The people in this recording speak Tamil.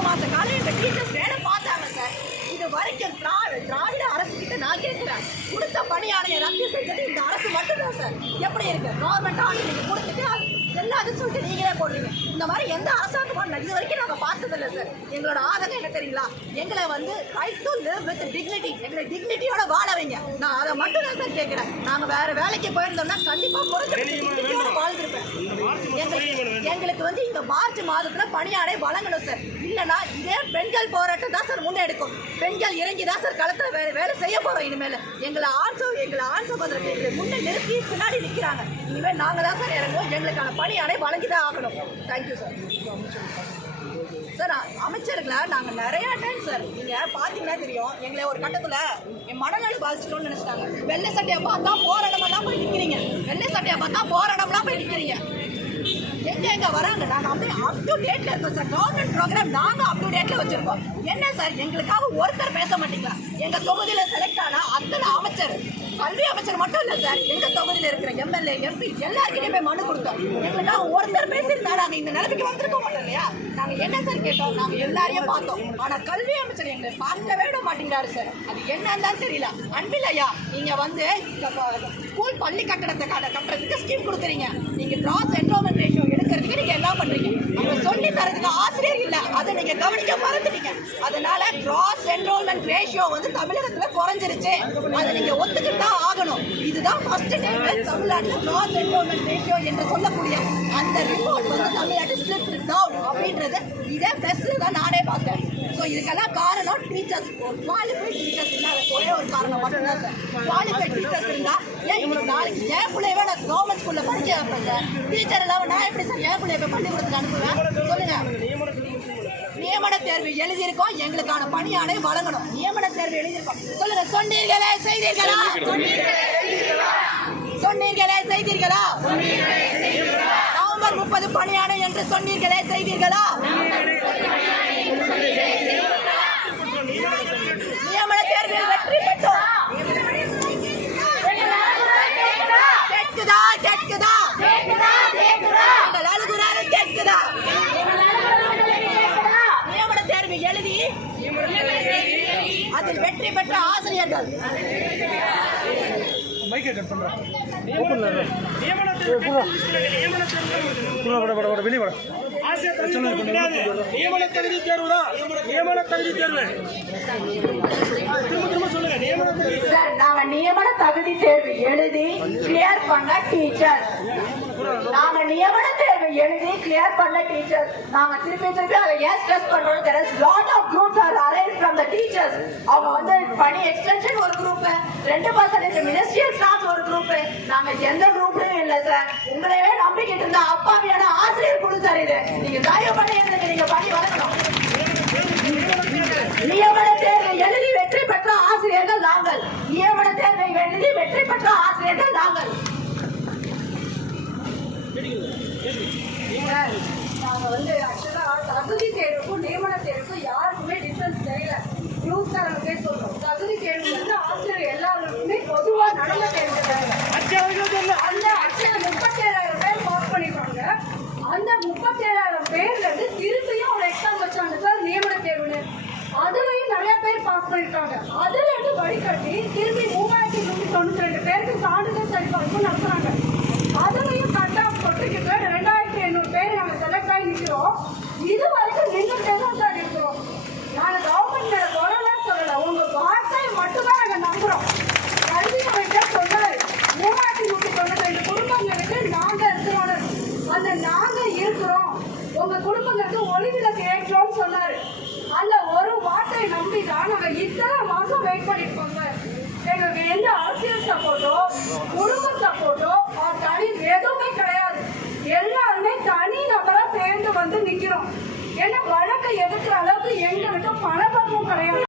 மாச காலம் எங்க டீச்சர்ஸ் வேலை பார்த்தாங்க சார் இது வரைக்கும் திரா- திராவிட அரசு கிட்ட நான் கேட்கிறேன். கொடுத்த பணியாளைய ரத்து செஞ்சது இந்த அரசு மட்டும்தான் சார். எப்படி இருக்கு? கவர்மெண்ட் ஆர்டர் நீங்க கொடுத்துட்டு எல்லாத்தையும் சொல்லிட்டு நீங்களே போடுறீங்க. இந்த மாதிரி எந்த அரசாங்கமும் இது வரைக்கும் நாங்க பார்த்ததில்ல சார். எங்களோட ஆதங்கம் என்ன தெரியுங்களா? எங்களை வந்து right to live with dignity எங்களை டிக்னிட்டியோட வாழ வைங்க. நான் அதை மட்டும் தான் சார் கேட்கிறேன். நாங்க வேற வேலைக்கு போயிருந்தோம்னா கண்டிப்பா குறைஞ்ச எங்களுக்கு வந்து இந்த மார்ச் மாதத்துல பணியாடை வழங்கணும் சார் இல்லைன்னா இதே பெண்கள் போராட்டம் தான் சார் முன்னெடுக்கும். பெண்கள் இறங்கி தான் சார் களத்துல வேலை வேலை செய்ய போறோம் இனிமேல். எங்களை ஆன்சோ எங்களை ஆன்சோ சகோதரர்கள் எங்களை முன்னே நிறுத்தி பின்னாடி நிற்கிறாங்க இனிமேல் நாங்க தான் சார் இறங்குவோம். எங்களுக்கான பணியாடை வழங்கி தான் ஆகணும். தேங்க்யூ சார் சார் அமைச்சர்களை நாங்கள் நிறைய டைம் சார் நீங்கள் பார்த்தீங்கன்னா தெரியும் எங்களை ஒரு கட்டத்தில் என் மனநல பாதிச்சிட்டோம்னு நினச்சிட்டாங்க. வெள்ளை சட்டையை பார்த்தா தான் போய் நிற்கிறீங்க வெள்ளை சட்டையை பார்த்தா போராடமெல்லாம் போய் நிற்கிறீங்க இங்கே எங்கே வராங்க? நாங்கள் அப்படியே அப் டு டேட்டில் இருக்கோம் சார் கவர்மெண்ட் ப்ரோக்ராம் நாங்கள் அப் டு டேட்டில் வச்சிருக்கோம். என்ன சார் எங்களுக்காக ஒருத்தர் பேச மாட்டீங்களா? எங்கள் தொகுதியில் செலக்ட் ஆனால் அத்தனை அமைச்சர் கல்வி அமைச்சர் மட்டும் இல்லை சார் எங்கள் தொகுதியில் இருக்கிற எம்எல்ஏ எம்பி எல்லாருக்கிட்டையும் போய் மனு கொடுத்தோம். எங்களுக்காக ஒருத்தர் பேசியிருந்தா நாங்கள் இந்த நிலைமைக்கு வந்திருக்க மாட்டோம் இல்லையா? நாங்கள் என்ன சார் கேட்டோம்? நாங்கள் எல்லாரையும் பார்த்தோம். ஆனால் கல்வி அமைச்சர் எங்களை பார்க்கவே விட மாட்டேங்கிறாரு சார் அது என்னன்னு தான் தெரியல அன்பில்லையா நீங்கள் வந்து ஸ்கூல் பள்ளி கட்டடத்தை கட்டுறதுக்கு ஸ்கீம் கொடுக்குறீங்க. நீங்கள் கிராஸ் என்ரோல்மெண்ட் என்ன பண்றீங்க? அவங்க சொல்லி தரதுக்கு ஆசிரியர் இல்ல. அதை நீங்க கவனிக்க மறந்துட்டீங்க. அதனால கிராஸ் என்ரோல்மெண்ட் ரேஷியோ வந்து தமிழகத்துல குறைஞ்சிருச்சு. அதை நீங்க ஒத்துக்கிட்டு தான் ஆகணும். இதுதான் ஃபர்ஸ்ட் டைம் தமிழ்நாட்டில் கிராஸ் என்ரோல்மெண்ட் ரேஷியோ என்று சொல்லக்கூடிய அந்த ரிப்போர்ட் வந்து தமிழ்நாட்டு ஸ்லிப் டவுன் அப்படின்றது. இதே டெஸ்ட்ல தான் நானே பார்த்தேன் ஸோ இதுக்கெல்லாம் காரணம் டீச்சர்ஸ் குவாலிஃபைட் டீச்சர்ஸ் ஒரே ஒரு காரணம் மட்டும்தான் சார். குவாலிஃபைட் டீச்சர்ஸ் இருந்தா ஏன் இவங்களுக்கு நாளைக்கு என் பிள்ளையவே நான் கவர்மெண்ட் ஸ்கூல்ல படிக்க வைப்பேன் சார்? டீச்சர் இல்லாம நான் எப்படி சார் என் பிள்ளைய பண்ணி கொடுத்து அனுப்புவேன்? சொல்லுங்க. நியமன தேர்வு எழுதியிருக்கோம் எங்களுக்கான பணியாளை வழங்கணும். நியமன தேர்வு எழுதியிருக்கோம். சொல்லுங்க சொன்னீர்களே செய்தீர்களா? சொன்னீர்களே செய்தீர்களா? நவம்பர் முப்பது பணியாணை என்று சொன்னீர்களே செய்தீர்களா நியமன தேர்வில் வெற்றி பெற்றோம் கேட்குதா கேட்குதா எங்கள் அழுகுறாரு கேட்குதா நியமன தேர்வு எழுதி அதில் வெற்றி பெற்ற ஆசிரியர்கள். நியமன தகுதி தேர்வு தான் நியமன தகுதி தேர்வு. திரும்ப திரும்ப சொல்லுங்க. நியமன தகுதி நியமன தகுதி தேர்வு எழுதி கிளியர் பண்ண டீச்சர் நாங்க நியமன தேர்வு எழுதி கிளியர் பண்ண டீச்சர் நாங்க திருப்பி திருப்பி அதை ஏன் ஸ்ட்ரெஸ் பண்றோம். There is lot of groups are arranged from teachers அவங்க வந்து பணி எக்ஸ்டென்ஷன் ஒரு குரூப் ரெண்டு பர்சன்டேஜ் மினிஸ்ட்ரியல் ஸ்டாஃப் ஒரு குரூப் நாங்க எந்த குரூப்லயும் இல்ல சார் உங்களையே நம்பிக்கிட்டு இருந்தா அப்பாவியான ஆசிரியர் குழு சார் இது. நீங்க தயவு பண்ணி எங்களுக்கு நீங்க பணி வளர்க்க வந்து ஆக்சுவலாக தகுதி தேர்வுக்கும் நியமன தேர்வுக்கும் யாருக்குமே டிஃப்ரென்ஸ் தெரியல. நியூஸ்காரங்களுக்கே சொல்கிறோம் தகுதி தேர்வு வந்து ஆசிரியர் எல்லாருக்குமே பொதுவாக நடந்த தேர்வு அந்த ஆக்சுவலாக முப்பத்தேழாயிரம் பேர் பாஸ் பண்ணிருக்காங்க. அந்த முப்பத்தேழாயிரம் பேர்லேருந்து திருப்பியும் ஒரு எக்ஸாம் வச்சாங்க சார் நியமன தேர்வுன்னு. அதுலேயும் நிறைய பேர் பாஸ் பண்ணியிருக்காங்க அதுலேருந்து வழிகாட்டி திருப்பி மூவாயிரத்தி நூற்றி தொண்ணூற்றி ரெண்டு 你把那个人都扔了。